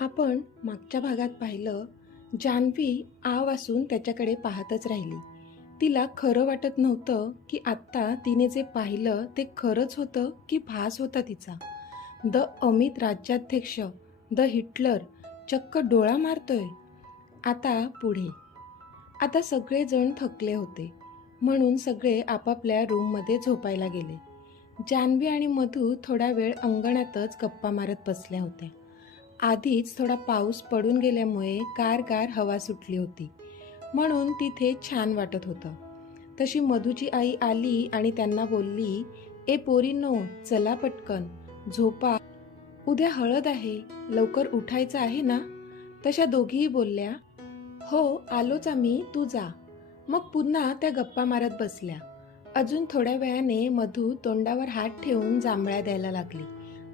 आपण मागच्या भागात पाहिलं, जान्हवी आ वासून त्याच्याकडे पाहतच राहिली. तिला खरं वाटत नव्हतं की आत्ता तिने जे पाहिलं ते खरंच होतं की भास होता तिचा. द अमित राज्याध्यक्ष, द हिटलर चक्क डोळा मारतोय. आता पुढे. आता सगळेजण थकले होते, म्हणून सगळे आपापल्या रूममध्ये झोपायला गेले. जान्हवी आणि मधू थोडा वेळ अंगणातच गप्पा मारत बसल्या होत्या. आधीच थोडा पाऊस पडून गेल्यामुळे गारगार हवा सुटली होती, म्हणून तिथे छान वाटत होतं. तशी मधूची आई आली आणि त्यांना बोलली, ए पोरींनो, चला पटकन झोपा, उद्या हळद आहे, लवकर उठायचं आहे ना. तशा दोघीही बोलल्या, हो आलोच आम्ही, तू जा. मग पुन्हा त्या गप्पा मारत बसल्या. अजून थोड्या वेळाने मधू तोंडावर हात ठेवून जांभळ्या द्यायला लागली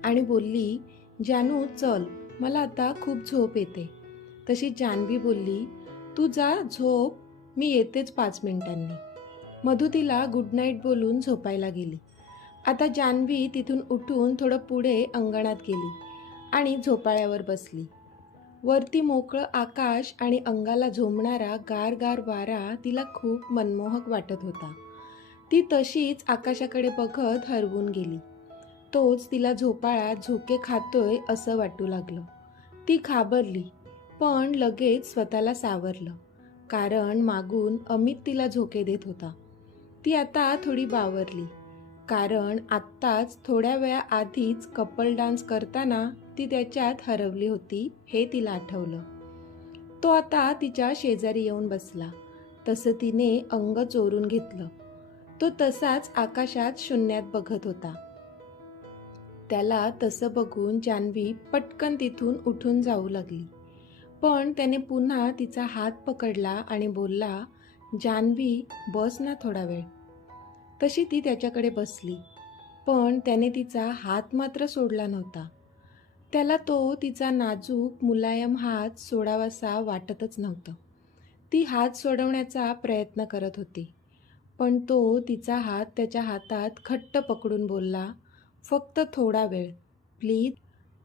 आणि बोलली, जानू चल, मला आता खूप झोप येते. तशी जान्हवी बोलली, तू जा झोप, मी येतेच 5 मिनिटांनी. मधू तिला गुड नाईट बोलून झोपायला गेली. आता जान्हवी तिथून उठून थोडं पुढे अंगणात गेली आणि झोपाळ्यावर बसली. वरती मोकळं आकाश आणि अंगाला झोंबणारा गारगार वारा तिला खूप मनमोहक वाटत होता. ती तशीच आकाशाकडे बघत हरवून गेली. तोच तिला झोपाळ्यात झोके खातोय असं वाटू लागलं. ती घाबरली, पण लगेच स्वतःला सावरलं, कारण मागून अमित तिला झोके देत होता. ती आता थोडी बावरली, कारण आत्ताच थोड्या वेळा आधीच कपल डान्स करताना ती त्याच्यात हरवली होती हे तिला आठवलं. तो आता तिच्या शेजारी येऊन बसला. तसं तिने अंग चोरून घेतलं. तो तसाच आकाशात शून्यात बघत होता. त्याला तसं बघून जान्हवी पटकन तिथून उठून जाऊ लागली, पण त्याने पुन्हा तिचा हात पकडला आणि बोलला, जान्हवी बस ना थोडा वेळ. तशी ती त्याच्याकडे बसली, पण त्याने तिचा हात मात्र सोडला नव्हता. त्याला तो तिचा नाजूक मुलायम हात सोडावासा वाटतच नव्हतं. ती हात सोडवण्याचा प्रयत्न करत होती, पण तो तिचा हात त्याच्या हातात घट्ट पकडून बोलला, फक्त थोडा वेळ प्लीज.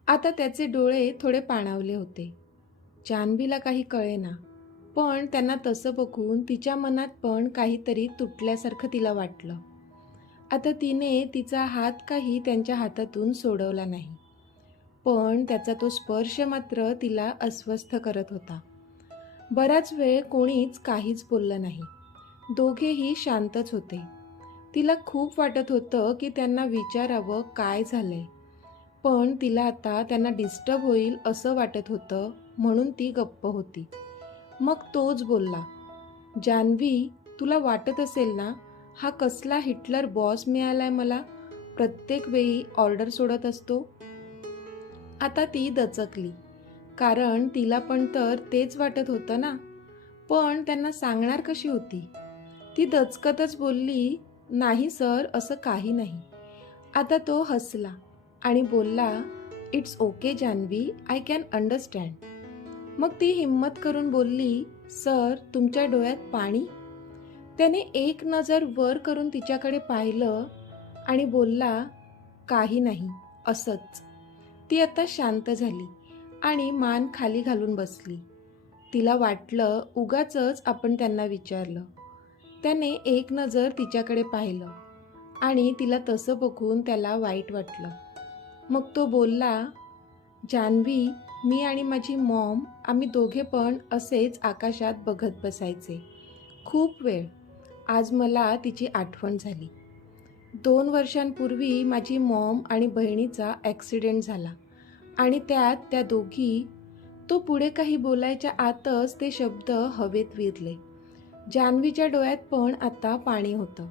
आता त्याचे डोळे थोडे पाणावले होते. जान्हवीला काही कळेना, पण त्यांना तसं बघून तिच्या मनात पण काहीतरी तुटल्यासारखं तिला वाटलं. आता तिने तिचा हात काही त्यांच्या हातातून सोडवला नाही, पण त्याचा तो स्पर्श मात्र तिला अस्वस्थ करत होता. बराच वेळ कोणीच काहीच बोललं नाही. दोघेही शांतच होते. तिला खूप वाटत होतं की त्यांना विचारावं काय झालंय, पण तिला आता त्यांना डिस्टर्ब होईल असं वाटत होतं, म्हणून ती गप्प होती. मग तोच बोलला, जान्हवी, तुला वाटत असेल ना, हा कसला हिटलर बॉस मिळालाय मला, प्रत्येक वेळी ऑर्डर सोडत असतो. आता ती दचकली, कारण तिला पण तर तेच वाटत होतं ना, पण त्यांना सांगणार कशी होती. ती दचकतच बोलली, नाही सर, असं काही नाही. आता तो हसला आणि बोलला, it's okay Janhavi, I can understand. मग ती हिम्मत करून बोलली, सर तुमच्या डोळ्यात पाणी. त्याने एक नजर वर करून तिच्याकडे पाहिलं आणि बोलला, काही नाही, असंच. ती आता शांत झाली आणि मान खाली घालून बसली. तिला वाटलं उगाचच आपण त्यांना विचारलं. त्याने एक नजर तिच्याकडे पाहिलं आणि तिला तसं बघून त्याला वाईट वाटलं. मग तो बोलला, जान्हवी, मी आणि माझी मॉम, आम्ही दोघे पण असेच आकाशात बघत बसायचे खूप वेळ. आज मला तिची आठवण झाली. 2 वर्षांपूर्वी माझी मॉम आणि बहिणीचा ॲक्सिडेंट झाला आणि त्यात त्या दोघी. तो पुढे काही बोलायच्या आतच ते शब्द हवेत विरले. जान्हवीच्या डोळ्यात पण आता पाणी होतं.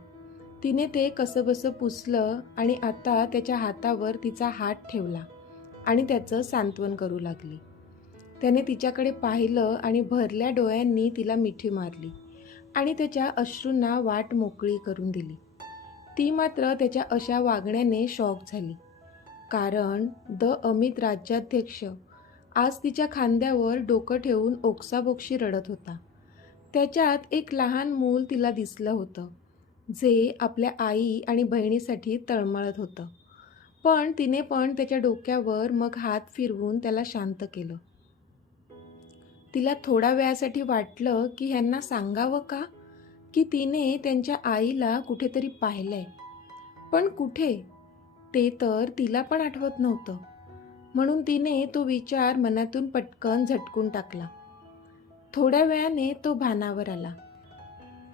तिने ते कसंबसं पुसलं आणि आता त्याच्या हातावर तिचा हात ठेवला आणि त्याचं सांत्वन करू लागली. त्याने तिच्याकडे पाहिलं आणि भरल्या डोळ्यांनी तिला मिठी मारली आणि त्याच्या अश्रूंना वाट मोकळी करून दिली. ती मात्र त्याच्या अशा वागण्याने शॉक झाली, कारण द अमित राज्याध्यक्ष आज तिच्या खांद्यावर डोकं ठेवून ओक्साबोक्शी रडत होता. त्याच्यात एक लहान मूल तिला दिसलं होतं, जे आपल्या आई आणि बहिणीसाठी तळमळत होतं. पण तिने पण त्याच्या डोक्यावर मग हात फिरवून त्याला शांत केलं. तिला थोड्या वेळासाठी वाटलं की ह्यांना सांगावं का, की तिने त्यांच्या आईला कुठेतरी पाहिलंय. पण कुठे ते तर तिला पण आठवत नव्हतं. म्हणून तिने तो विचार मनातून पटकन झटकून टाकला. थोड्या वेळाने तो भानावर आला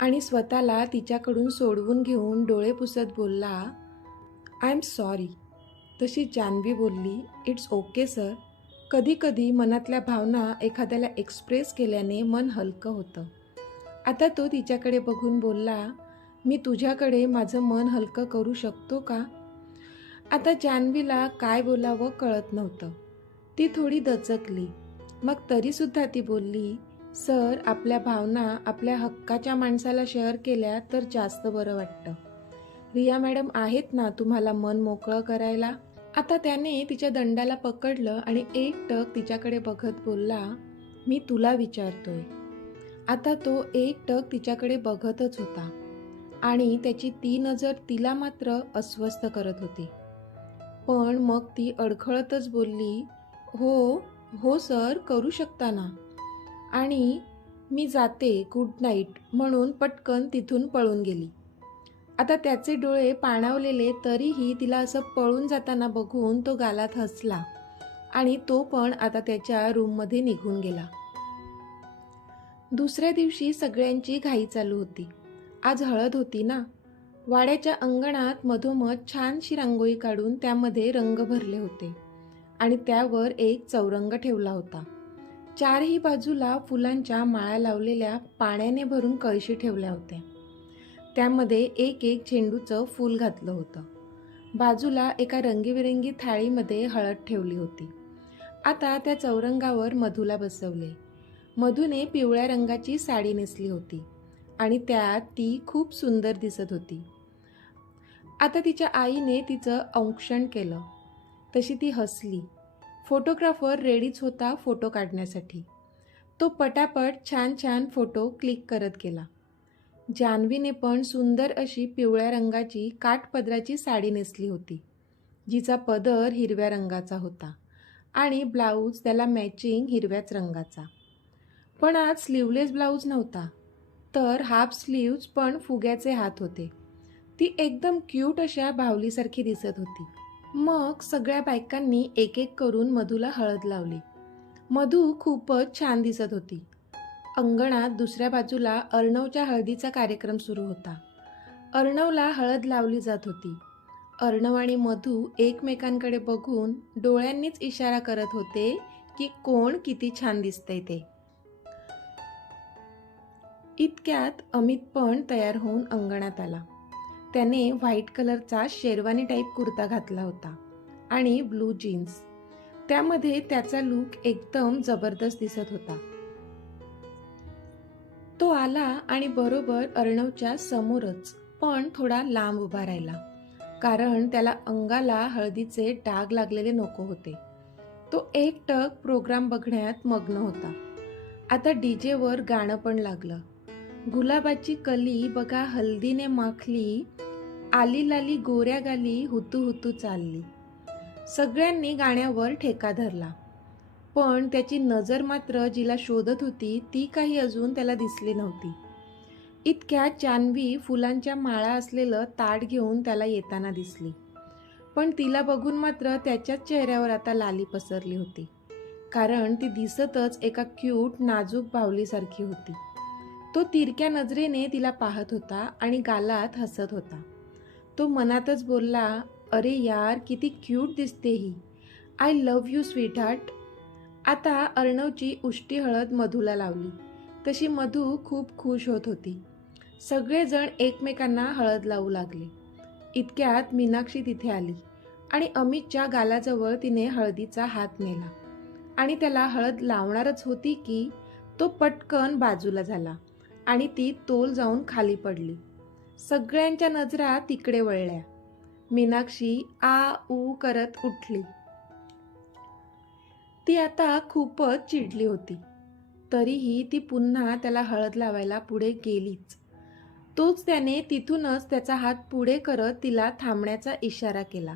आणि स्वतःला तिच्याकडून सोडवून घेऊन डोळे पुसत बोलला, आय एम सॉरी. तशी जान्हवी बोलली, इट्स ओके सर. कधी कधी मनातल्या भावना एखाद्याला एक्सप्रेस केल्याने मन हलकं होतं. आता तो तिच्याकडे बघून बोलला, मी तुझ्याकडे माझं मन हलकं करू शकतो का? आता जान्हवीला काय बोलावं कळत नव्हतं. ती थोडी दचकली. मग तरीसुद्धा ती बोलली, सर, आपल्या भावना आपल्या हक्काच्या माणसाला शेअर केल्या तर जास्त बरं वाटतं. रिया मॅडम आहेत ना तुम्हाला मन मोकळं करायला. आता त्याने तिच्या दंडाला पकडलं आणि एकटक तिच्याकडे बघत बोलला, मी तुला विचारतोय. आता तो एकटक तिच्याकडे बघतच होता आणि त्याची ती नजर तिला मात्र अस्वस्थ करत होती. पण मग ती अडखळतच बोलली, हो हो सर, करू शकता ना. आणि मी जाते, गुड नाईट म्हणून पटकन तिथून पळून गेली. आता त्याचे डोळे पाणावलेले तरीही तिला असं पळून जाताना बघून तो गालात हसला आणि तो पण आता त्याच्या रूममध्ये निघून गेला. दुसऱ्या दिवशी सगळ्यांची घाई चालू होती. आज हळद होती ना. वाड्याच्या अंगणात मधोमध छानशी रांगोळी काढून त्यामध्ये रंग भरले होते आणि त्यावर एक चौरंग ठेवला होता. चारही बाजूला फुलांच्या माळा लावलेल्या पाण्याने भरून कळशी ठेवल्या होत्या. त्यामध्ये एक एक झेंडूचं फूल घातलं होतं. बाजूला एका रंगीबिरंगी थाळीमध्ये हळद ठेवली होती. आता त्या चौरंगावर मधूला बसवले. मधूने पिवळ्या रंगाची साडी नेसली होती आणि त्यात ती खूप सुंदर दिसत होती. आता तिच्या आईने तिचं औक्षण केलं. तशी ती हसली. फोटोग्राफर रेडीच होता फोटो काढण्यासाठी. तो पटापट छान छान फोटो क्लिक करत गेला. जान्हवीने पण सुंदर अशी पिवळ्या रंगाची काठपदराची साडी नेसली होती, जिचा पदर हिरव्या रंगाचा होता आणि ब्लाऊज त्याला मॅचिंग हिरव्याच रंगाचा. पण आज स्लीवलेस ब्लाऊज नव्हता, तर हाफ स्लीव्ज पण फुग्याचे हात होते. ती एकदम क्यूट अशा बाहुलीसारखी दिसत होती. मग सगळ्या बायकांनी एक एक करून मधूला हळद लावली. मधू खूपच छान दिसत होती. अंगणात दुसऱ्या बाजूला अर्णवच्या हळदीचा कार्यक्रम सुरू होता. अर्णवला हळद लावली जात होती. अर्णव आणि मधू एकमेकांकडे बघून डोळ्यांनीच इशारा करत होते की कोण किती छान दिसतंय ते. इतक्यात अमित पण तयार होऊन अंगणात आला. त्याने व्हाईट कलरचा शेरवानी टाईप कुर्ता घातला होता आणि ब्लू जीन्स. त्यामध्ये त्याचा लूक एकदम जबरदस्त दिसत होता. तो आला आणि बरोबर अर्णवच्या समोरच, पण थोडा लांब उभा राहिला, कारण त्याला अंगाला हळदीचे डाग लागलेले नको होते. तो एकटक प्रोग्राम बघण्यात मग्न होता. आता डीजेवर गाणं पण लागलं. गुलाबाची कली बघा हल्दीने माखली, आली लाली गोऱ्या गाली हुतू हुतू चालली. सगळ्यांनी गाण्यावर ठेका धरला. पण त्याची नजर मात्र जिला शोधत होती ती काही अजून त्याला दिसली नव्हती. इतक्यात जान्हवी फुलांच्या माळा असलेलं ताट घेऊन त्याला येताना दिसली. पण तिला बघून मात्र त्याच्याच चेहऱ्यावर आता लाली पसरली होती, कारण ती दिसतच एका क्यूट नाजूक बाहुलीसारखी होती. तो तिरक्या नजरेने तिला पाहत होता आणि गालात हसत होता. तो मनातच बोलला, अरे यार, किती क्यूट दिसते ही. I love you sweetheart. आता अर्णवची उष्टी हळद मधूला लावली. तशी मधू खूप खुश होत होती. सगळेजण एकमेकांना हळद लावू लागले. इतक्यात मीनाक्षी तिथे आली आणि अमितच्या गालाजवळ तिने हळदीचा हात नेला आणि त्याला हळद लावणारच होती की तो पटकन बाजूला झाला आणि ती तोल जाऊन खाली पडली. सगळ्यांच्या नजरा तिकडे वळल्या. मीनाक्षी आ ऊ करत उठली. ती आता खूपच चिडली होती. तरीही ती पुन्हा त्याला हळद लावायला पुढे गेलीच. तोच त्याने तिथूनच त्याचा हात पुढे करत तिला थांबण्याचा इशारा केला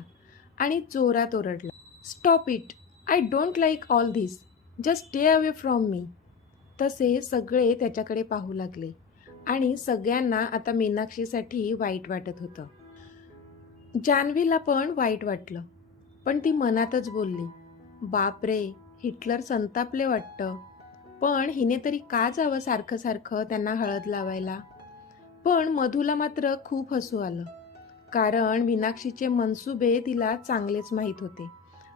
आणि जोरात ओरडला, stop it. I don't like all this. Just stay away from me. तसे सगळे त्याच्याकडे पाहू लागले आणि सगळ्यांना आता मीनाक्षीसाठी वाईट वाटत होतं. जान्हवीला पण वाईट वाटलं, पण ती मनातच बोलली, बापरे, हिटलर संतापले वाटतं. पण हिने तरी का जावं सारखं सारखं त्यांना हळद लावायला. पण मधूला मात्र खूप हसू आलं, कारण मीनाक्षीचे मनसुबे तिला चांगलेच माहीत होते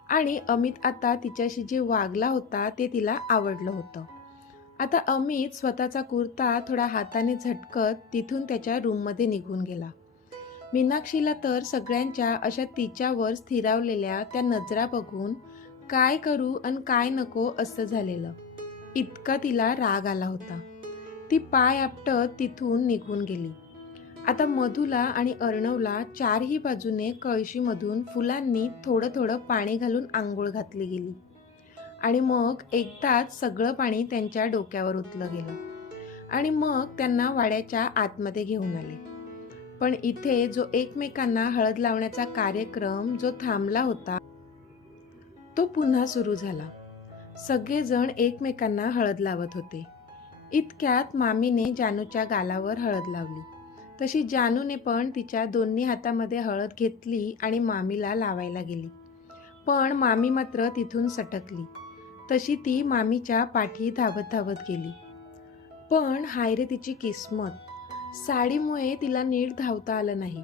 आणि अमित आता तिच्याशी जे वागला होता ते तिला आवडलं होतं. आता अमित स्वतःचा कुर्ता थोडा हाताने झटकत तिथून त्याच्या रूममध्ये निघून गेला. मीनाक्षीला तर सगळ्यांच्या अशा तिच्यावर स्थिरावलेल्या त्या नजरा बघून काय करू आणि काय नको असं झालेलं. इतका तिला राग आला होता. ती पाय आपटत तिथून निघून गेली. आता मधुला आणि अर्णवला चारही बाजूने कळशीमधून फुलांनी थोडं थोडं पाणी घालून आंघोळ घातली गेली आणि मग एकदाच सगळं पाणी त्यांच्या डोक्यावर ओतलं गेलं आणि मग त्यांना वाड्याच्या आतमध्ये घेऊन आले. पण इथे जो एकमेकांना हळद लावण्याचा कार्यक्रम जो थांबला होता तो पुन्हा सुरू झाला. सगळेजण एकमेकांना हळद लावत होते. इतक्यात मामीने जानूच्या गालावर हळद लावली. तशी जानूने पण तिच्या दोन्ही हातामध्ये हळद घेतली आणि मामीला लावायला गेली. पण मामी मात्र तिथून सटकली. तशी ती मामीच्या पाठी धावत धावत गेली. पण हाय रे तिची किस्मत, साडीमुळे तिला नीट धावता आलं नाही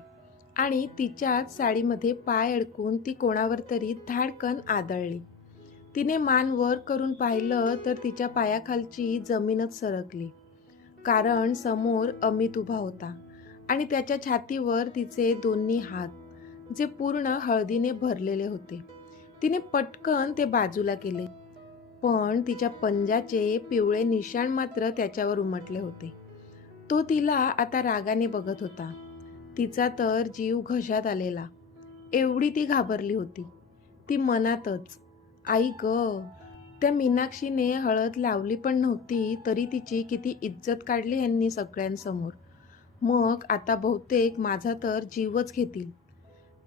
आणि तिच्याच साडीमध्ये पाय अडकून ती कोणावर तरी धाडकन आदळली. तिने मान वर करून पाहिलं तर तिच्या पायाखालची जमीनच सरकली, कारण समोर अमित उभा होता आणि त्याच्या छातीवर तिचे दोन्ही हात जे पूर्ण हळदीने भरलेले होते. तिने पटकन ते बाजूला केले, पण तिच्या पंजाचे पिवळे निशाण मात्र त्याच्यावर उमटले होते. तो तिला आता रागाने बघत होता. तिचा तर जीव घशात आलेला, एवढी ती घाबरली होती. ती मनातच, आई ग, त्या मीनाक्षीने हळद लावली पण नव्हती तरी तिची किती इज्जत काढली ह्यांनी सगळ्यांसमोर. मग आता बहुतेक माझा तर जीवच घेतील.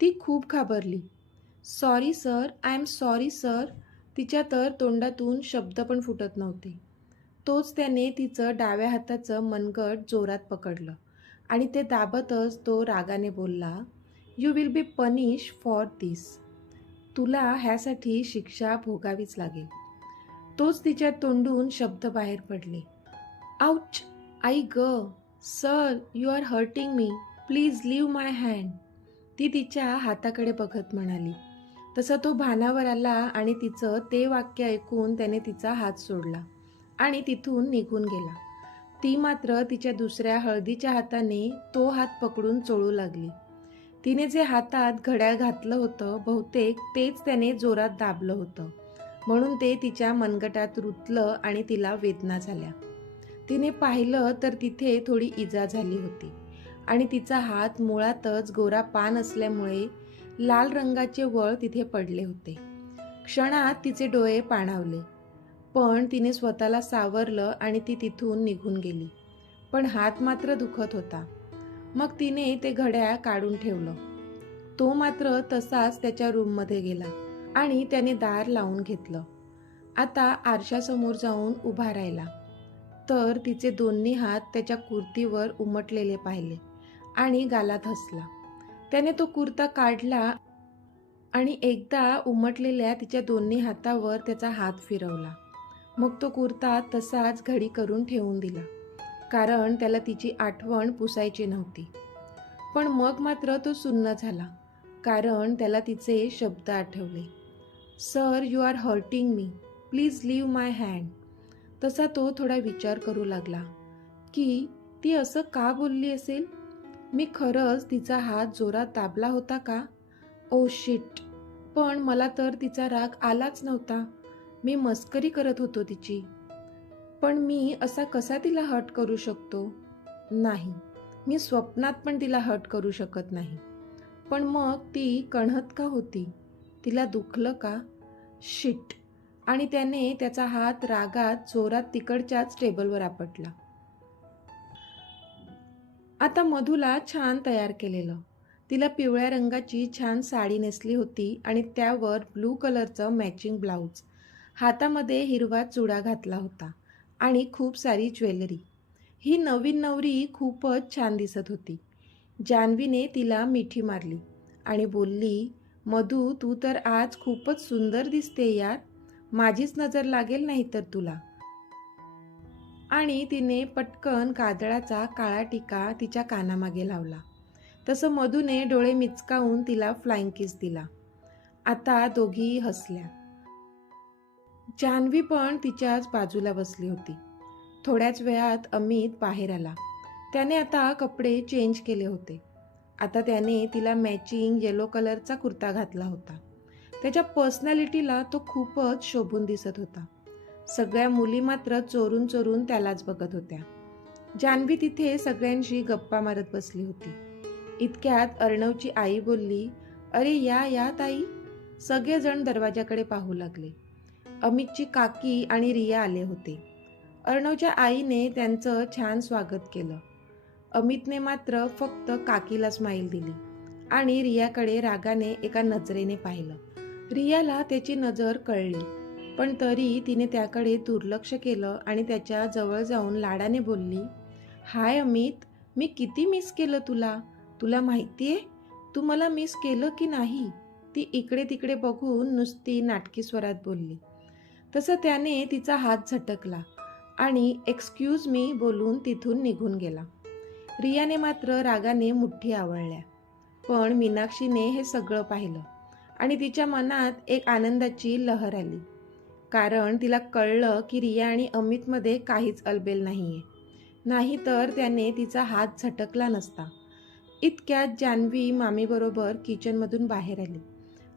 ती खूप घाबरली. Sorry sir, I am sorry sir. तिच्या तर तोंडातून शब्द पण फुटत नव्हते. तोच त्याने तिचं डाव्या हाताचं मनगट जोरात पकडलं आणि ते दाबतच तो रागाने बोलला, you will be punish for this. तुला ह्यासाठी शिक्षा भोगावीच लागेल. तोच तिच्या तोंडून शब्द बाहेर पडले, आउच, आई ग, sir, you are hurting me, please leave my hand. ती तिच्या हाताकडे बघत म्हणाली. तसा तो भानावर आला आणि तिचं ते वाक्य ऐकून त्याने तिचा हात सोडला आणि तिथून निघून गेला. ती मात्र तिच्या दुसऱ्या हळदीच्या हाताने तो हात पकडून चोळू लागली. तिने जे हातात घड्याळ घातलं होतं बहुतेक तेच त्याने जोरात दाबलं होतं, म्हणून ते तिच्या मनगटात रुतलं आणि तिला वेदना झाल्या. तिने पाहिलं तर तिथे थोडी इजा झाली होती आणि तिचा हात मुळातच गोरा पान असल्यामुळे लाल रंगाचे वळ तिथे पडले होते. क्षणात तिचे डोळे पाणावले, पण तिने स्वतःला सावरलं आणि ती तिथून निघून गेली. पण हात मात्र दुखत होता. मग तिने ते घड्याळ काढून ठेवलं. तो मात्र तसाच त्याच्या रूममध्ये गेला आणि त्याने दार लावून घेतलं. आता आरशासमोर जाऊन उभा राहिला तर तिचे दोन्ही हात त्याच्या कुर्तीवर उमटलेले पाहिले आणि गालात हसला. त्याने तो कुर्ता काढला आणि एकदा उमटलेल्या तिच्या दोन्ही हातावर त्याचा हात फिरवला. मग तो कुर्ता तसाच घडी करून ठेवून दिला, कारण त्याला तिची आठवण पुसायची नव्हती. पण मग मात्र तो सुन्न झाला, कारण त्याला तिचे शब्द आठवले, sir, you are hurting me, please leave my hand. तसा तो थोडा विचार करू लागला की ती असं का बोलली असेल. मी खरंच तिचा हात जोरात दाबला होता का? Oh shit. पण मला तर तिचा राग आलाच नव्हता. मी मस्करी करत होतो तिची. पण मी असा कसा तिला हर्ट करू शकतो? नाही, मी स्वप्नात पण तिला हर्ट करू शकत नाही. पण मग ती कणहत का होती? तिला दुखलं का? शिट. आणि त्याने त्याचा हात रागात जोरात तिकडच्याच टेबलवर आपटला. आता मधूला छान तयार केलेलं, तिला पिवळ्या रंगाची छान साडी नेसली होती आणि त्यावर ब्लू कलरचं मॅचिंग ब्लाऊज, हातामध्ये हिरवा चुडा घातला होता आणि खूप सारी ज्वेलरी. ही नवीन नवरी खूपच छान दिसत होती. जान्हवीने तिला मिठी मारली आणि बोलली, "मधू, तू तर आज खूपच सुंदर दिसते यार. माझीच नजर लागेल नाही तर तुला." आणि तिने पटकन काजळाचा काळा टिका तिच्या कानामागे लावला. तसं मधूने डोळे मिचकावून तिला फ्लाइंग किस दिला. आता दोघीही हसल्या. जान्हवी पण तिच्याच बाजूला बसली होती. थोड्याच वेळात अमित बाहेर आला. त्याने आता कपडे चेंज केले होते. आता त्याने तिला मॅचिंग येलो कलरचा कुर्ता घातला होता. त्याच्या पर्सनॅलिटीला तो खूपच शोभून दिसत होता. सगळ्या मुली मात्र चोरून चोरून त्यालाच बघत होत्या. जान्हवी तिथे सगळ्यांशी गप्पा मारत बसली होती. इतक्यात अर्णवची आई बोलली, "अरे या या ताई." सगळेजण दरवाजाकडे पाहू लागले. अमितची काकी आणि रिया आले होते. अर्णवच्या आईने त्यांचं छान स्वागत केलं. अमितने मात्र फक्त काकीला स्माईल दिली आणि रियाकडे रागाने एका नजरेने पाहिलं. रियाला त्याची नजर कळली, पण तरी तिने त्याकडे दुर्लक्ष केलं आणि त्याच्या जवळ जाऊन लाडाने बोलली, "हाय अमित, मी किती मिस केलं तुला. तुला माहितीये तू मला मिस केलं की नाही?" ती इकडे तिकडे बघून नुसती नाटकी स्वरात बोलली. तसं त्याने तिचा हात झटकला आणि "एक्सक्यूज मी" बोलून तिथून निघून गेला. रियाने मात्र रागाने मुठ्ठी आवळल्या. पण मीनाक्षीने हे सगळं पाहिलं आणि तिच्या मनात एक आनंदाची लहर आली. कारण तिला कळलं की रिया आणि अमितमध्ये काहीच अलबेल नाहीये. नाहीतर त्याने तिचा हात झटकला नसता. इतक्यात जान्हवी मामीबरोबर किचनमधून बाहेर आली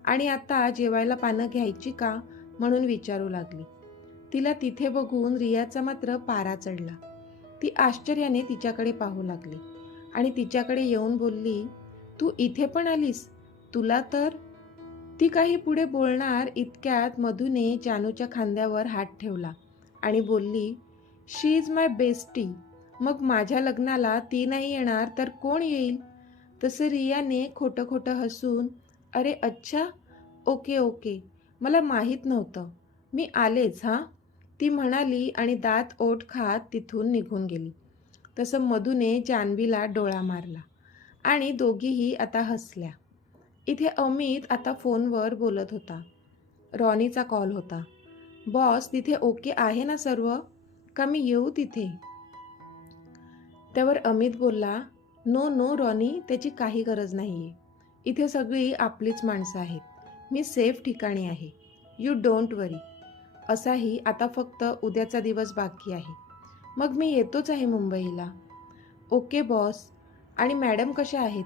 आणि आता जेवायला पानं घ्यायची का म्हणून विचारू लागली. तिला तिथे बघून रियाचा मात्र पारा चढला. ती आश्चर्याने तिच्याकडे पाहू लागली आणि तिच्याकडे येऊन बोलली, "तू इथे पण आलीस? तुला तर." ती काही पुढे बोलणार इतक्यात मधूने जानूच्या खांद्यावर हात ठेवला आणि बोलली, "शी इज माय बेस्टी. मग माझ्या लग्नाला ती नाही येणार तर कोण येईल?" तसं रियाने खोटं खोटं हसून, "अरे अच्छा, ओके ओके, मला माहीत नव्हतं. मी आलेच हां," ती म्हणाली आणि दात ओठ खात तिथून निघून गेली. तसं मधूने जान्हवीला डोळा मारला आणि दोघीही आता हसल्या. इथे अमित आता फोनवर बोलत होता. रॉनीचा कॉल होता. "बॉस, तिथे ओके आहे ना सर्व? का मी येऊ तिथे?" त्यावर अमित बोलला, "नो नो रॉनी, त्याची काही गरज नाहीये. इथे सगळी आपलीच माणसं आहेत. मी सेफ ठिकाणी आहे. यू डोंट वरी. असाही आता फक्त उद्याचा दिवस बाकी आहे. मग मी येतोच आहे मुंबईला." "Okay boss. आणि मॅडम कशा आहेत?"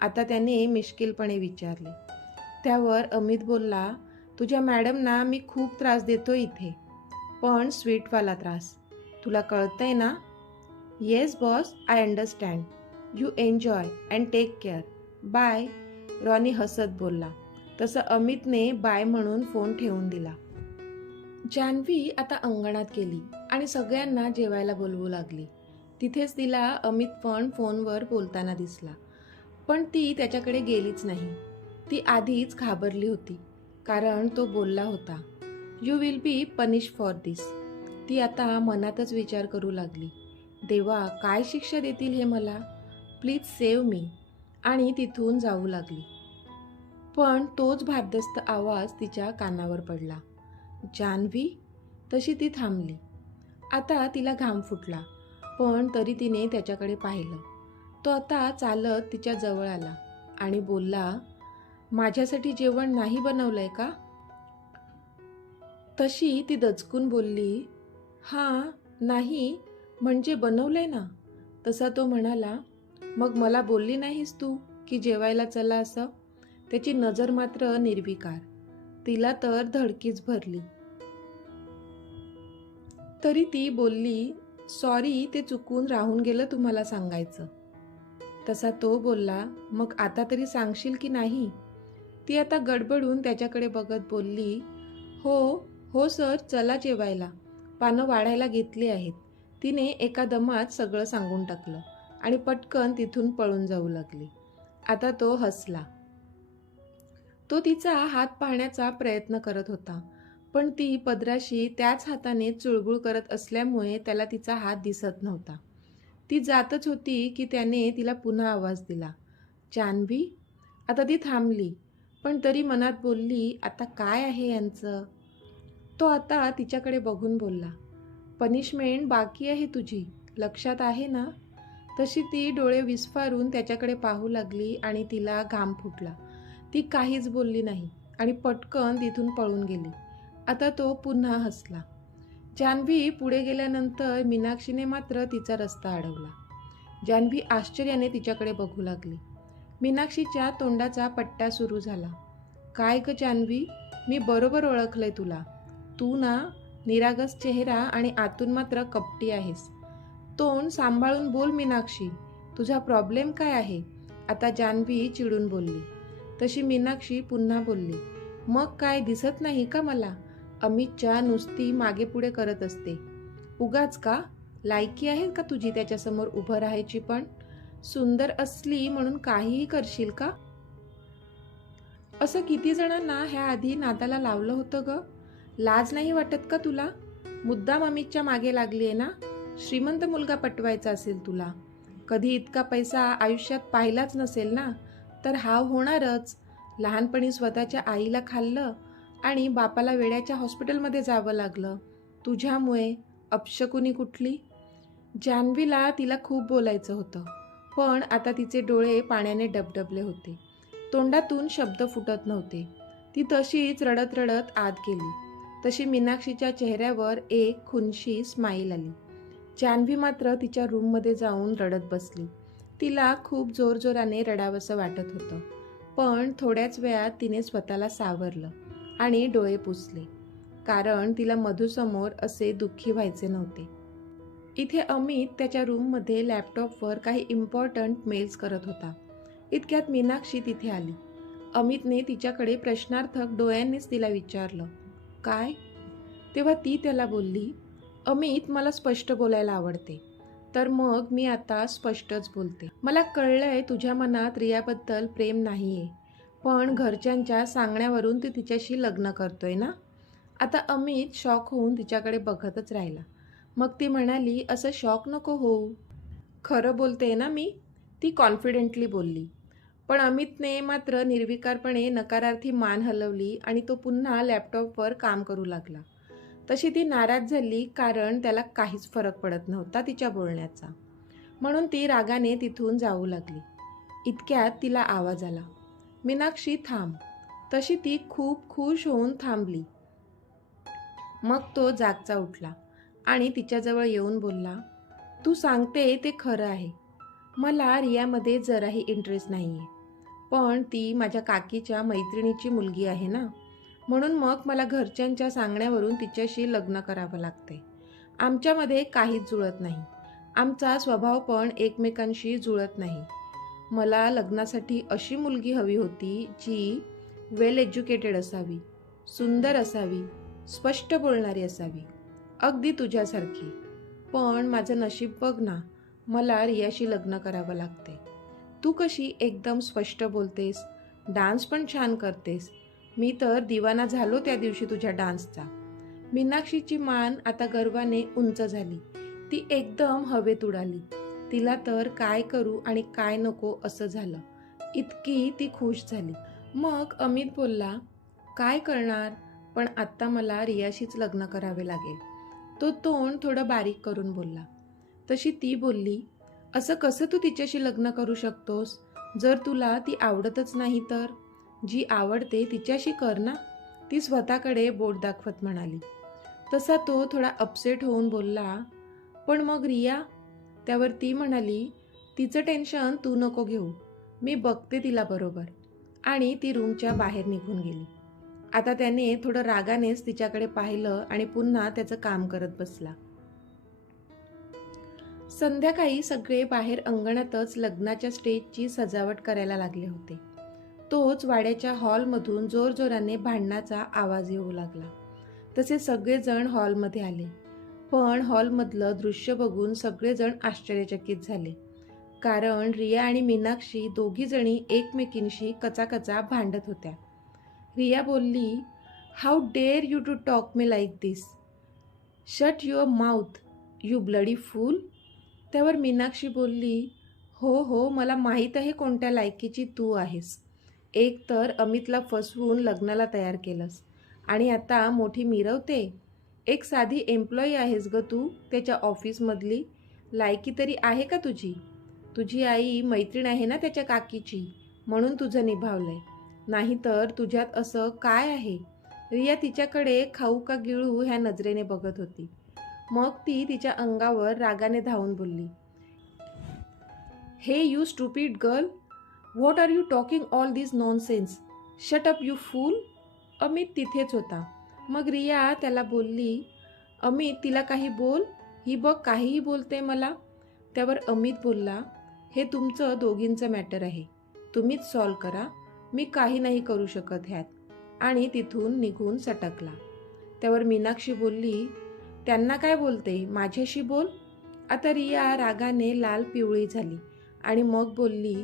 आता त्याने मिश्किलपणे विचारले. त्यावर अमित बोलला, "तुझ्या मॅडमना मी खूप त्रास देतो इथे. पण स्वीटवाला त्रास. तुला कळतंय ना?" "Yes boss, I understand. You enjoy and take care. Bye." Ronnie हसत बोलला. तसं अमितने बाय म्हणून फोन ठेवून दिला. जान्हवी आता अंगणात गेली आणि सगळ्यांना जेवायला बोलवू लागली. तिथेच तिला अमित पण फोनवर बोलताना दिसला. पण ती त्याच्याकडे गेलीच नाही. ती आधीच घाबरली होती, कारण तो बोलला होता, "you will be punish for this." ती आता मनातच विचार करू लागली, "देवा, काय शिक्षा देतील हे मला? प्लीज सेव्ह मी." आणि तिथून जाऊ लागली. पण तोच भारदस्त आवाज तिच्या कानावर पडला, "जान्हवी." तशी ती थांबली. आता तिला घाम फुटला, पण तरी तिने त्याच्याकडे पाहिलं. तो आता चालत तिच्या जवळ आला आणि बोलला, "माझ्यासाठी जेवण नाही बनवलंय का?" तशी ती दचकून बोलली, "हां, नाही, म्हणजे बनवलंय ना." तसा तो म्हणाला, "मग मला बोलली नाहीस तू की जेवायला चला असं?" त्याची नजर मात्र निर्विकार. तिला तर धडकीच भरली. तरी ती बोलली, "सॉरी, ते चुकून राहून गेलं तुम्हाला सांगायचं." तसा तो बोलला, "मग आता तरी सांगशील की नाही?" ती आता गडबडून त्याच्याकडे बघत बोलली, "हो हो सर, चला जेवायला. पानं वाढायला घेतली आहेत." तिने एका दमात सगळं सांगून टाकलं आणि पटकन तिथून पळून जाऊ लागली. आता तो हसला. तो तिचा हात पाहण्याचा प्रयत्न करत होता, पण ती पदराशी त्याच हाताने चुळबुळ करत असल्यामुळे त्याला तिचा हात दिसत नव्हता. ती जातच होती की त्याने तिला पुन्हा आवाज दिला, "जान्हवी." आता ती थांबली, पण तरी मनात बोलली, "आता काय आहे यांचं?" तो आता तिच्याकडे बघून बोलला, "पनिशमेंट बाकी आहे तुझी, लक्षात आहे ना?" तशी ती डोळे विस्फारून त्याच्याकडे पाहू लागली आणि तिला घाम फुटला. ती काहीच बोलली नाही आणि पटकन तिथून पळून गेली. आता तो पुन्हा हसला. जान्हवी पुढे गेल्यानंतर मीनाक्षीने मात्र तिचा रस्ता अडवला. जान्हवी आश्चर्याने तिच्याकडे बघू लागली. मीनाक्षीच्या तोंडाचा पट्टा सुरू झाला. "काय ग जान्हवी, मी बरोबर ओळखलंय तुला. तू ना निरागस चेहरा आणि आतून मात्र कपटी आहेस. तोंड सांभाळून बोल मीनाक्षी, तुझा प्रॉब्लेम काय आहे?" आता जान्हवी चिडून बोलली. तशी मीनाक्षी पुन्हा बोलली, "मग काय दिसत नाही का मला? अमितच्या नुसती मागेपुढे करत असते. उगाच का? लायकी आहे का तुझी त्याच्यासमोर उभं राहायची पण? सुंदर असली म्हणून काहीही करशील का? असं किती जणांना ह्या आधी नादाला लावलं होतं ग? लाज नाही वाटत का तुला? मुद्दाम अमितच्या मागे लागलीये ना? श्रीमंत मुलगा पटवायचा असेल तुला. कधी इतका पैसा आयुष्यात पाहिलाच नसेल ना, तर हाव होणारच. लहानपणी स्वतःच्या आईला खाल्लं आणि बापाला वेड्याच्या हॉस्पिटलमध्ये जावं लागलं. तुझ्यामुळे. अपशकुनी कुठली." जान्हवीला तिला खूप बोलायचं होतं, पण आता तिचे डोळे पाण्याने डबडबले होते. तोंडातून शब्द फुटत नव्हते. ती तशीच रडत रडत आत गेली. तशी मीनाक्षीच्या चेहऱ्यावर एक खुनशी स्माईल आली. जान्हवी मात्र तिच्या रूममध्ये जाऊन रडत बसली. तिला खूप जोरजोराने रडावंसं वाटत होतं, पण थोड्याच वेळात तिने स्वतःला सावरलं आणि डोळे पुसले, कारण तिला मधूसमोर असे दुःखी व्हायचे नव्हते. इथे अमित त्याच्या रूममध्ये लॅपटॉपवर काही इम्पॉर्टंट मेल्स करत होता. इतक्यात मीनाक्षी तिथे आली. अमितने तिच्याकडे प्रश्नार्थक डोळ्यांनीच तिला विचारलं, "काय?" तेव्हा ती त्याला बोलली, "अमित, मला स्पष्ट बोलायला आवडते, तर मग मी आता स्पष्टच बोलते. मला कळलंय तुझ्या मनात रियाबद्दल प्रेम नाहीये, पण घरच्यांच्या सांगण्यावरून तू तिच्याशी लग्न करतोय ना?" आता अमित शॉक होऊन तिच्याकडे बघतच राहिला. मग ती म्हणाली, "असं शॉक नको होऊ. खरं बोलते ना मी." ती कॉन्फिडेंटली बोलली. पण अमितने मात्र निर्विकारपणे नकारार्थी मान हलवली आणि तो पुन्हा लॅपटॉपवर काम करू लागला. तशी ती नाराज झाली, कारण त्याला काहीच फरक पडत नव्हता तिच्या बोलण्याचा. म्हणून ती रागाने तिथून जाऊ लागली. इतक्यात तिला आवाज आला, "मीनाक्षी थांब." तशी ती खूप खुश होऊन थांबली. मग तो जागचा उठला आणि तिच्याजवळ येऊन बोलला, "तू सांगते ते खरं आहे. मला रियामध्ये जराही इंटरेस्ट नाही आहे. पण ती माझ्या काकीच्या मैत्रिणीची मुलगी आहे ना, म्हणून मग मला घरच्यांच्या सांगण्यावरून तिच्याशी लग्न करावं लागते. आमच्यामध्ये काहीच जुळत नाही. आमचा स्वभाव पण एकमेकांशी जुळत नाही. मला लग्नासाठी अशी मुलगी हवी होती जी वेल एज्युकेटेड असावी, सुंदर असावी, स्पष्ट बोलणारी असावी, अगदी तुझ्यासारखी. पण माझं नशीब बघ ना, मला रियाशी लग्न करावं लागते. तू कशी एकदम स्पष्ट बोलतेस, डान्स पण छान करतेस. मी तर दिवाना झालो त्या दिवशी तुझ्या डान्सचा." मीनाक्षीची मान आता गर्वाने उंच झाली. ती एकदम हवेत उडाली. तिला तर काय करू आणि काय नको असं झालं. इतकी ती खुश झाली. मग अमित बोलला, "काय करणार? पण आत्ता मला रियाशीच लग्न करावे लागेल." तो तोंड थोडं बारीक करून बोलला. तशी ती बोलली, "असं कसं तू तिच्याशी लग्न करू शकतोस? जर तुला ती आवडतच नाही तर? जी आवडते तिच्याशी कर ना." ती स्वतःकडे बोट दाखवत म्हणाली. तसा तो थोडा अपसेट होऊन बोलला, "पण मग रिया?" त्यावर ती म्हणाली, "तिचं टेन्शन तू नको घेऊ. मी बघते तिला बरोबर." आणि ती रूमच्या बाहेर निघून गेली. आता त्याने थोडं रागानेच तिच्याकडे पाहिलं आणि पुन्हा त्याचं काम करत बसला. संध्याकाळी सगळे बाहेर अंगणातच लग्नाच्या स्टेजची सजावट करायला लागले होते. तोच वाड्याच्या हॉलमधून जोरजोराने भांडणाचा आवाज येऊ लागला. तसे सगळेजण हॉलमध्ये आले. पण हॉलमधलं दृश्य बघून सगळेजण आश्चर्यचकित झाले, कारण रिया आणि मीनाक्षी दोघीजणी एकमेकींशी कचाकचा भांडत होत्या. रिया बोलली, how dare you to talk me like this. Shut your mouth you bloody fool. त्यावर मीनाक्षी बोलली, हो हो, मला माहीत आहे कोणत्या लायकीची तू आहेस. एक तर अमितला फसवून लग्नाला तयार केलंस आणि आता मोठी मिरवते. एक साधी एम्प्लॉई आहेस ग तू त्याच्या ऑफिसमधली. लायकी तरी आहे का तुझी? तुझी आई मैत्रीण आहे ना त्याच्या काकीची, म्हणून तुझं निभावलंय. नाहीतर तुझ्यात असं काय आहे? रिया तिच्याकडे खाऊ का गिळू ह्या नजरेने बघत होती. मग ती तिच्या अंगावर रागाने धावून बोलली, hey you stupid girl, what are you talking all this nonsense. Shut up you fool. Amit तिथेच होता. मग रिया त्याला बोलली, अमित तिला काही बोल, ही बघ काहीही बोलते मला. त्यावर अमित बोलला, हे तुमचं दोघींचं मॅटर आहे, तुम्हीच सॉल्व करा, मी काही नाही करू शकत ह्यात. आणि तिथून निघून सटकला. त्यावर मीनाक्षी बोलली, त्यांना काय बोलते, माझ्याशी बोल. आता रिया रागाने लाल पिवळी झाली आणि मग बोलली,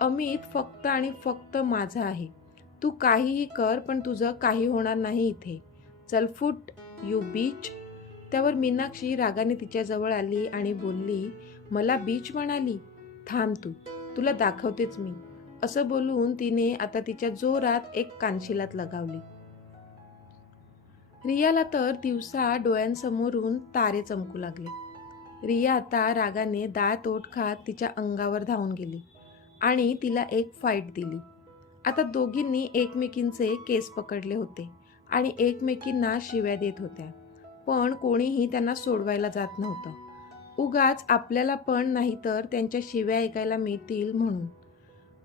अमित फक्त आणि फक्त माझा आहे. तू काहीही कर पण तुझं काही होणार नाही इथे. चल फुट यू बीच. त्यावर मीनाक्षी रागाने तिच्याजवळ आली आणि बोलली, मला बीच म्हणाली, थांब तू, तुला दाखवतेच मी. असं बोलून तिने आता तिच्या जोरात एक कानशिलात लगावली. रियाला तर दिवसा डोळ्यांसमोरून तारे चमकू लागले. रिया आता रागाने दात ओठ खात तिच्या अंगावर धावून गेली आणि तिला एक फाईट दिली. आता दोघींनी एकमेकींचे केस पकडले होते आणि एकमेकींना शिव्या देत होत्या, पण कोणीही त्यांना सोडवायला जात नव्हतं. उगाच आपल्याला पण नाही तर त्यांच्या शिव्या ऐकायला मिळतील म्हणून.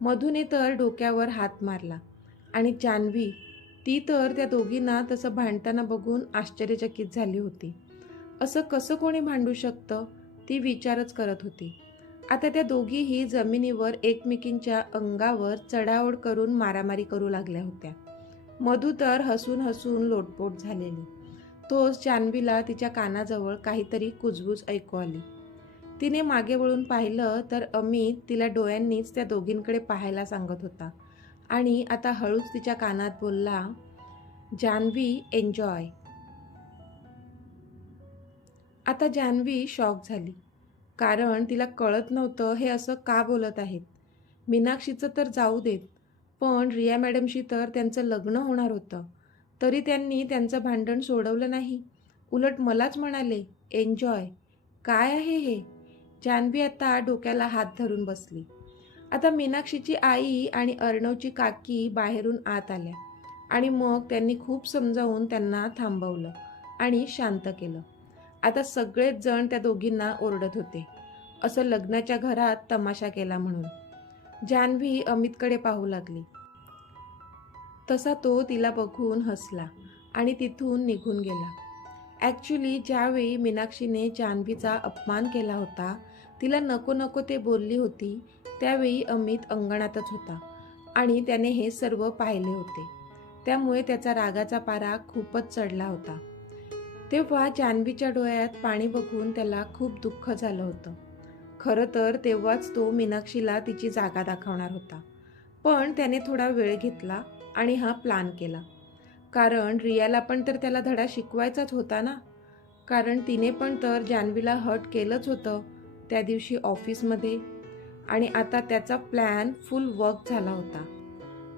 मधूने तर डोक्यावर हात मारला आणि जान्हवी, ती तर त्या दोघींना तसं भांडताना बघून आश्चर्यचकित झाली होती. असं कसं कोणी भांडू शकतं, ती विचारच करत होती. आता त्या दोघीही जमिनीवर एकमेकींच्या अंगावर चढाओढ करून मारामारी करू लागल्या होत्या. मधू तर हसून हसून लोटपोट झालेली. तोच जान्हवीला तिच्या कानाजवळ काहीतरी कुजबूज ऐकू आली. तिने मागे वळून पाहिलं तर अमित तिला डोळ्यांनीच त्या दोघींकडे पाहायला सांगत होता आणि आता हळूच तिच्या कानात बोलला, जान्हवी एन्जॉय. आता जान्हवी शॉक झाली, कारण तिला कळत नव्हतं हे असं का बोलत आहेत. मीनाक्षीचं तर जाऊ देत, पण रिया मॅडमशी तर त्यांचं लग्न होणार होतं, तरी त्यांनी त्यांचं भांडण सोडवलं नाही. उलट मलाच म्हणाले एन्जॉय. काय आहे हे? जान्हवी आता डोक्याला हात धरून बसली. आता मीनाक्षीची आई आणि अर्णवची काकी बाहेरून आत आल्या आणि मग त्यांनी खूप समजावून त्यांना थांबवलं आणि शांत केलं. आता सगळेच जण त्या दोघींना ओरडत होते, असं लग्नाच्या घरात तमाशा केला म्हणून. जान्हवी अमितकडे पाहू लागली. तसा तो तिला बघून हसला आणि तिथून निघून गेला. ॲक्च्युली ज्यावेळी मीनाक्षीने जान्हवीचा अपमान केला होता, तिला नको नको ते बोलली होती, त्यावेळी अमित अंगणातच होता आणि त्याने हे सर्व पाहिले होते. त्यामुळे त्याचा रागाचा पारा खूपच चढला होता. तेव्हा जान्हवीच्या डोळ्यात पाणी बघून त्याला खूप दुःख झालं होतं. खरं तर तेव्हाच तो मीनाक्षीला तिची जागा दाखवणार होता, पण त्याने थोडा वेळ घेतला आणि हा प्लान केला. कारण रियाला पण तर त्याला धडा शिकवायचाच होता ना, कारण तिने पण तर जान्हवीला हर्ट केलंच होतं त्या दिवशी ऑफिसमध्ये. आणि आता त्याचा प्लॅन फुल वर्क झाला होता.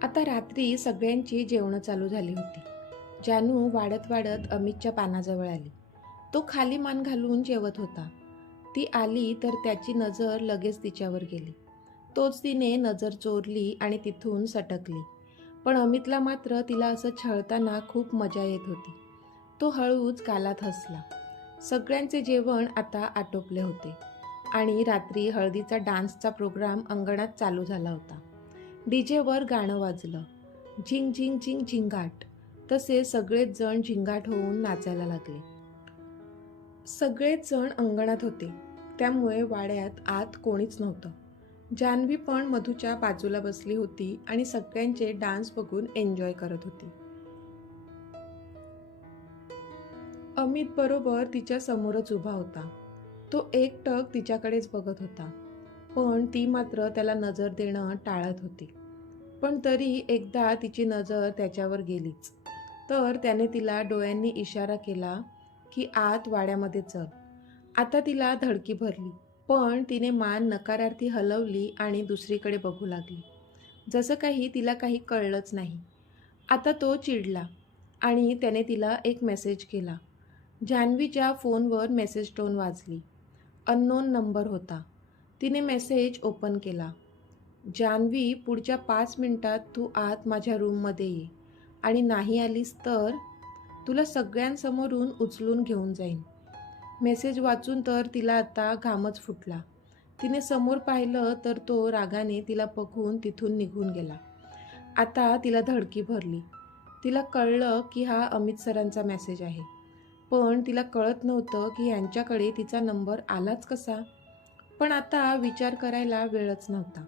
आता रात्री सगळ्यांची जेवणं चालू झाली होती. जानू वाढत वाढत अमितच्या पानाजवळ आली. तो खाली मान घालून जेवत होता. ती आली तर त्याची नजर लगेच तिच्यावर गेली. तोच तिने नजर चोरली आणि तिथून सटकली. पण अमितला मात्र तिला असं छळताना खूप मजा येत होती. तो हळूच गालात हसला. सगळ्यांचे जेवण आता आटोपले होते आणि रात्री हळदीचा डान्सचा प्रोग्राम अंगणात चालू झाला होता. डीजेवर गाणं वाजलं, झिंग झिंग झिंग झिंगाट. तसे सगळेच जण झिंगाट होऊन नाचायला लागले. सगळेच जण अंगणात होते, त्यामुळे वाड्यात आत कोणीच नव्हतं. जान्हवी पण मधूच्या बाजूला बसली होती आणि सगळ्यांचे डान्स बघून एन्जॉय करत होती. अमित बरोबर तिच्या समोरच उभा होता. तो एकटक तिच्याकडेच बघत होता, पण ती मात्र त्याला नजर देणं टाळत होती. पण तरी एकदा तिची नजर त्याच्यावर गेलीच. तर त्याने तिला डोळ्यांनी इशारा केला की आत वाड्यामध्ये चल. आता तिला धडकी भरली, पण तिने मान नकारार्थी हलवली आणि दुसरीकडे बघू लागली, जसं काही तिला काही कळलंच नाही. आता तो चिडला आणि त्याने तिला एक मेसेज केला. जान्हवीच्या फोनवर मेसेज टोन वाजली. अननोन नंबर होता. तिने मेसेज ओपन केला. जान्हवी, पुढच्या 5 मिनिटात तू आत माझ्या रूममध्ये ये आणि नाही आलीस तर तुला सगळ्यांसमोरून उचलून घेऊन जाईन. मेसेज वाचून तर तिला आता घामच फुटला. तिने समोर पाहिलं तर तो रागाने तिला बघून तिथून निघून गेला. आता तिला धडकी भरली. तिला कळलं की हा अमित सरांचा मेसेज आहे, पण तिला कळत नव्हतं की यांच्याकडे तिचा नंबर आलाच कसा. पण आता विचार करायला वेळच नव्हता.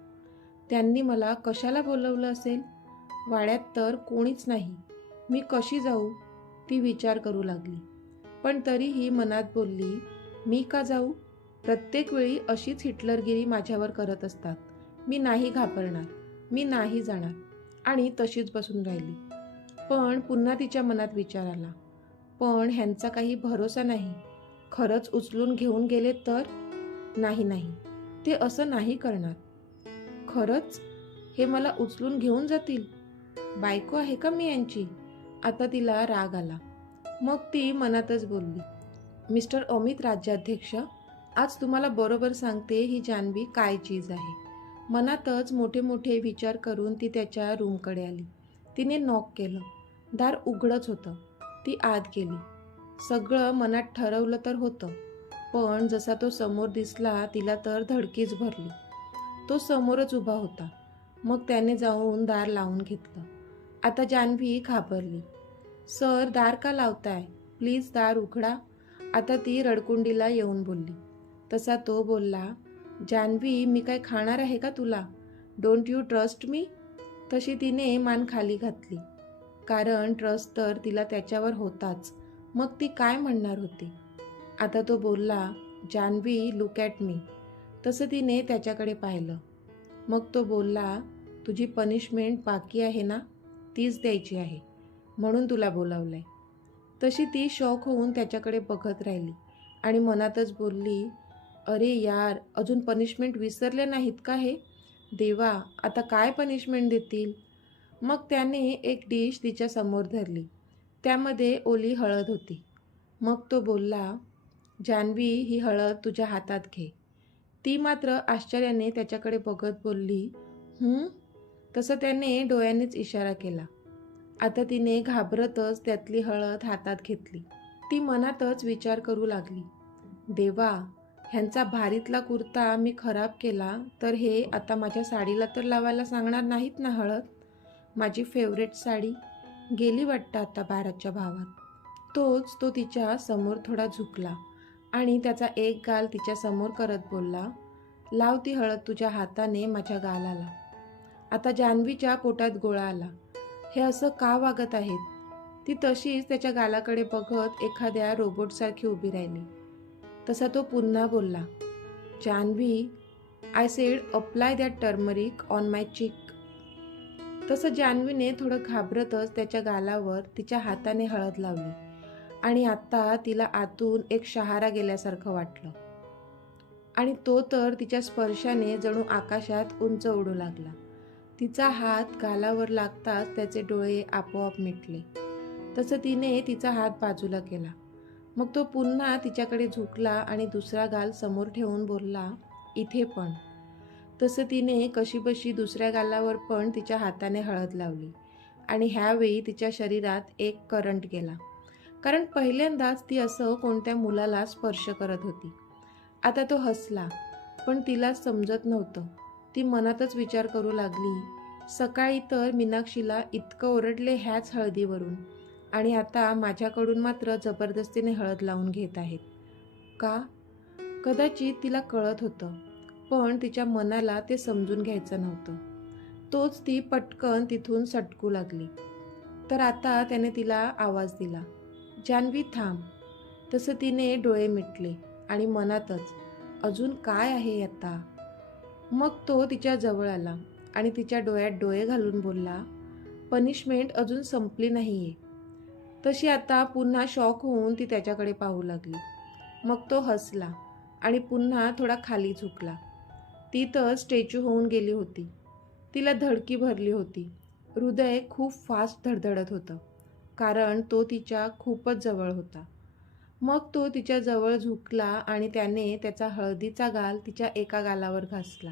त्यांनी मला कशाला बोलवलं असेल? वाड्यात तर कोणीच नाही, मी कशी जाऊ? ती विचार करू लागली. पण तरीही मनात बोलली, मी का जाऊ? प्रत्येक वेळी अशीच हिटलरगिरी माझ्यावर करत असतात. मी नाही घाबरणार, मी नाही जाणार. आणि तशीच बसून राहिली. पण पुन्हा तिच्या मनात विचार आला, पण ह्यांचा काही भरोसा नाही. खरंच उचलून घेऊन गेले तर? नाही, ते असं नाही करणार. खरंच हे मला उचलून घेऊन जातील? बायको आहे का मी यांची? आता तिला राग आला. मग ती मनातच बोलली, मिस्टर अमित राज्याध्यक्ष, आज तुम्हाला बरोबर सांगते ही जान्हवी काय चीज आहे. मनातच मोठे मोठे विचार करून ती त्याच्या रूमकडे आली. तिने नॉक केलं. दार उघडच होतं. ती आत गेली. सगळं मनात ठरवलं तर होतं, पण जसा तो समोर दिसला तिला तर धडकीच भरली. तो समोरच उभा होता. मग त्याने जाऊन दार लावून घेतलं. आता जान्हवी घाबरली. सर, दार का लावताय? प्लीज दार उघडा. आता ती रडकुंडीला येऊन बोलली. तसा तो बोलला, जान्हवी, मी काय खाणार आहे का तुला? Don't you trust me? तशी तिने मान खाली घातली, कारण ट्रस्ट तर तिला त्याच्यावर होताच. मग ती काय म्हणणार होती? आता तो बोलला, जान्हवी, लुक ॲट मी. तसं तिने त्याच्याकडे पाहिलं. मग तो बोलला, तुझी पनिशमेंट बाकी आहे ना? तीच द्यायची आहे, म्हणून तुला बोलावलंय. तशी ती शॉक होऊन त्याच्याकडे बघत राहिली आणि मनातच बोलली, अरे यार, अजून पनिशमेंट विसरले नाहीत का हे? देवा, आता काय पनिशमेंट देतील? मग त्याने एक डिश तिच्या समोर धरली. त्यामध्ये ओली हळद होती. मग तो बोलला, जान्हवी, ही हळद तुझ्या हातात घे. ती मात्र आश्चर्याने त्याच्याकडे बघत बोलली, तसं त्याने डोळ्यांनीच इशारा केला. आता तिने घाबरतच त्यातली हळद हातात घेतली. ती मनातच विचार करू लागली, देवा, ह्यांचा भारीतला कुर्ता मी खराब केला तर हे आता माझ्या साडीला तर लावायला सांगणार नाहीत ना हळद? माझी फेवरेट साडी गेली वाटतं आता 12च्या भावात. तोच तो तिच्या समोर थोडा झुकला आणि त्याचा एक गाल तिच्या समोर करत बोलला, लाव ती हळद तुझ्या हाताने माझ्या गालाला. आता जान्हवीच्या पोटात गोळा आला. हे असं का वागत आहेत? ती तशीच त्याच्या गालाकडे बघत एखाद्या रोबोटसारखी उभी राहिली. तसा तो पुन्हा बोलला, Janhavi, I said apply that turmeric on my cheek. तसं जान्हवीने थोडं घाबरतच त्याच्या गालावर तिच्या हाताने हळद लावली आणि आता तिला आतून एक शहारा गेल्यासारखं वाटलं आणि तो तर तिच्या स्पर्शाने जणू आकाशात उंच उडू लागला. तिचा हात गालावर लागताच त्याचे डोळे आपोआप मिटले. तसं तिने तिचा हात बाजूला केला. मग तो पुन्हा तिच्याकडे झुकला आणि दुसरा गाल समोर ठेवून बोलला, इथे पण. तसं तिने कशीबशी दुसऱ्या गालावर पण तिच्या हाताने हळद लावली आणि ह्यावेळी तिच्या शरीरात एक करंट गेला, कारण पहिल्यांदाच ती असं कोणत्या मुलाला स्पर्श करत होती. आता तो हसला, पण तिला समजत नव्हतं. ती मनातच विचार करू लागली, सकाळी तर मीनाक्षीला इतकं ओरडले ह्याच हळदीवरून आणि आता माझ्याकडून मात्र जबरदस्तीने हळद लावून घेत आहेत. का? कदाचित तिला कळत होतं, पण तिच्या मनाला ते समजून घ्यायचं नव्हतं. तोच ती पटकन तिथून सटकू लागली. तर आता त्याने तिला आवाज दिला, जान्हवी थांब. तसं तिने डोळे मिटले आणि मनातच, अजून काय आहे आता? मग तो तिच्या जवळ आला आणि तिच्या डोळ्यात डोळे घालून बोलला, पनिशमेंट अजून संपली नाही आहे. तशी आता पुन्हा शॉक होऊन ती त्याच्याकडे पाहू लागली. मग तो हसला आणि पुन्हा थोडा खाली झुकला. ती तर स्टॅच्यू होऊन गेली होती. तिला धडकी भरली होती. हृदय खूप फास्ट धडधडत होतं, कारण तो तिच्या खूपच जवळ होता. मग तो तिच्या जवळ झुकला आणि त्याने त्याचा हळदीचा गाल तिच्या एका गालावर घासला.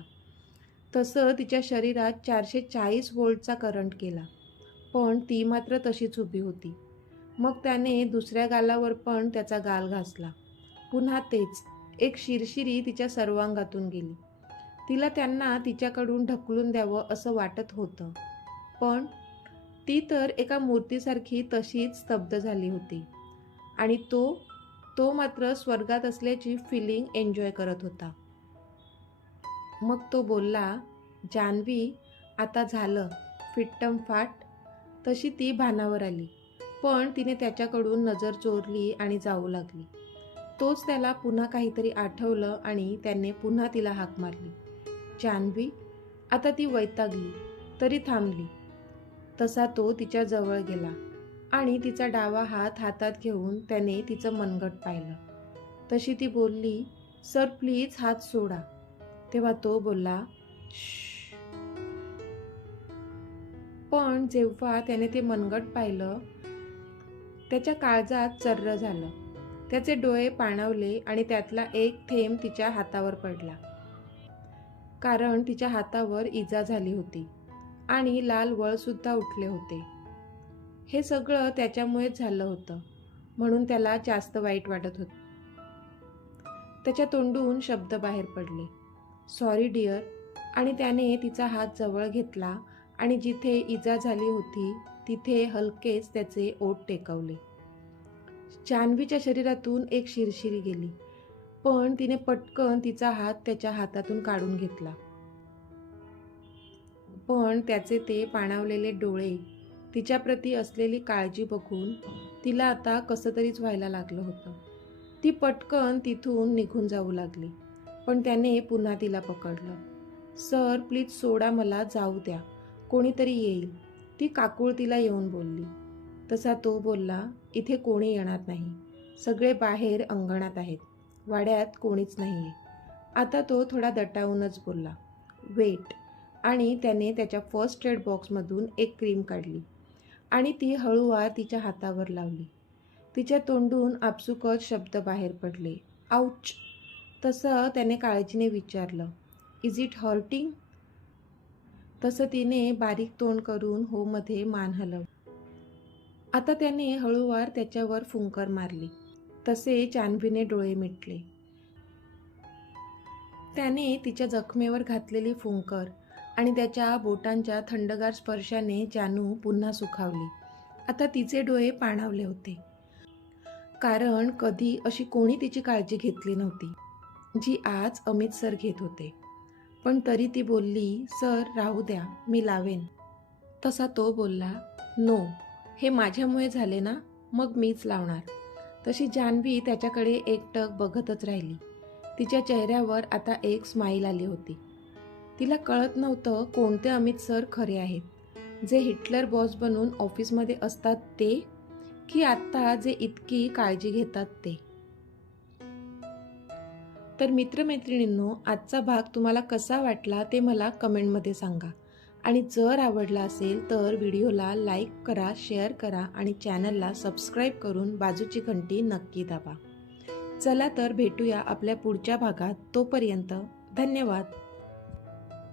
तसं तिच्या शरीरात 440 व्होल्टचा करंट गेला. पण ती मात्र तशीच उभी होती. मग त्याने दुसऱ्या गालावर पण त्याचा गाल घासला. पुन्हा तेच. एक शिरशिरी तिच्या सर्वांगातून गेली. तिला त्यांना तिच्याकडून ढकलून द्यावं असं वाटत होतं, पण ती तर एका मूर्तीसारखी तशीच स्तब्ध झाली होती. आणि तो मात्र स्वर्गात असल्याची फिलिंग एन्जॉय करत होता. मग तो बोलला, "जान्हवी, आता झालं फिट्टम फाट." तशी ती भानावर आली, पण तिने त्याच्याकडून नजर चोरली आणि जाऊ लागली. तोच त्याला पुन्हा काहीतरी आठवलं आणि त्याने पुन्हा तिला हाक मारली, "जान्हवी." आता ती वैतागली तरी थांबली. तसा तो तिच्या जवळ गेला आणि तिचा डावा हात हातात घेऊन त्याने तिचं मनगट पाहिलं. तशी ती बोलली, "सर प्लीज हात सोडा." तेव्हा तो बोलला, "श्श." पण जेव्हा त्याने ते मनगट पाहिलं, त्याच्या काळजात चर्र झालं. त्याचे डोळे पाणावले आणि त्यातला एक थेंब तिच्या हातावर पडला, कारण तिच्या हातावर इजा झाली होती आणि लाल वळसुद्धा उठले होते. हे सगळं त्याच्यामुळेच झालं होतं, म्हणून त्याला जास्त वाईट वाटत होतं. त्याच्या तोंडून शब्द बाहेर पडले, "सॉरी डिअर." आणि त्याने तिचा हात जवळ घेतला आणि जिथे इजा झाली होती तिथे हलकेच त्याचे ओठ टेकवले. जान्हवीच्या शरीरातून एक शिरशिरी गेली, पण तिने पटकन तिचा हात त्याच्या हातातून काढून घेतला. पण त्याचे ते पाणावलेले डोळे, तिच्याप्रती असलेली काळजी बघून तिला आता कसं तरीच व्हायला लागलं होतं. ती पटकन तिथून निघून जाऊ लागली, पण त्याने पुन्हा तिला पकडलं. "सर प्लीज सोडा, मला जाऊ द्या, कोणीतरी येईल." ती काकुळतीला येऊन बोलली. तसा तो बोलला, "इथे कोणी येणार नाही. सगळे बाहेर अंगणात आहेत. वाड्यात कोणीच नाही आहे." आता तो थोडा दटावूनच बोलला, "वेट." आणि त्याने त्याच्या फर्स्ट एड बॉक्समधून एक क्रीम काढली आणि ती हळूवार तिच्या हातावर लावली. तिच्या तोंडून आपसुकच शब्द बाहेर पडले, "आऊच." तसं त्याने काळजीने विचारलं, "इज इट हर्टिंग?" तसं तिने बारीक तोंड करून हो मध्ये मान हलवली. आता त्याने हळूवार त्याच्यावर फुंकर मारली. तसे जान्हवीने डोळे मिटले. त्याने तिच्या जखमेवर घातलेली फुंकर आणि त्याच्या बोटांच्या थंडगार स्पर्शाने जानू पुन्हा सुखावली. आता तिचे डोळे पाणावले होते, कारण कधी अशी कोणी तिची काळजी घेतली नव्हती जी आज अमित सर घेत होते. पण तरी ती बोलली, "सर राहू द्या, मी लावेन." तसा तो बोलला, "नो, हे माझ्यामुळे झाले ना, मग मीच लावणार." तशी जान्हवी त्याच्याकडे एकटक बघतच राहिली. तिच्या चेहऱ्यावर आता एक स्माईल आली होती. तिला कळत नव्हतं कोणते अमित सर खरे आहेत, जे हिटलर बॉस बनून ऑफिसमध्ये असतात ते, की आत्ता जे इतकी काळजी घेतात ते. तर मित्रमैत्रिणींनो, आजचा भाग तुम्हाला कसा वाटला ते मला कमेंटमध्ये सांगा. आणि जर आवडला असेल तर व्हिडिओला लाईक करा, शेअर करा आणि चॅनलला सबस्क्राईब करून बाजूची घंटी नक्की दाबा. चला तर भेटूया आपल्या पुढच्या भागात. तोपर्यंत धन्यवाद.